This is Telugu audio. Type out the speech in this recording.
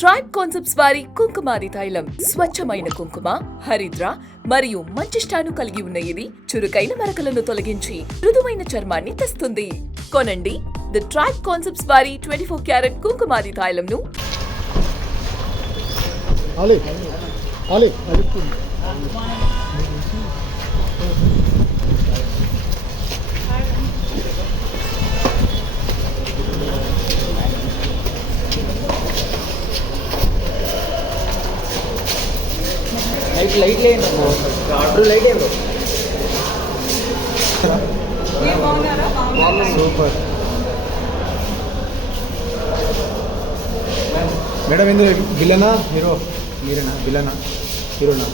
ట్రైబ్ కాన్సెప్ట్స్ వారి కుంకుమాది తైలం స్వచ్ఛమైన కుంకుమ, హరిద్ర మరియు మంచిష్టాను కలిగి ఉన్న ఇది చురుకైన మరకలను తొలగించి మృదువైన చర్మాన్ని తెస్తుంది. కొనండి ది ట్రైబ్ కాన్సెప్ట్స్ వారి 24 క్యారెట్ కుంకుమాది తైలంను. లైట్ లేండి లైట్ ఏంటో సూపర్ మేడం ఇందులో విలనా హీరో మీరేనా విలనా హీరోనా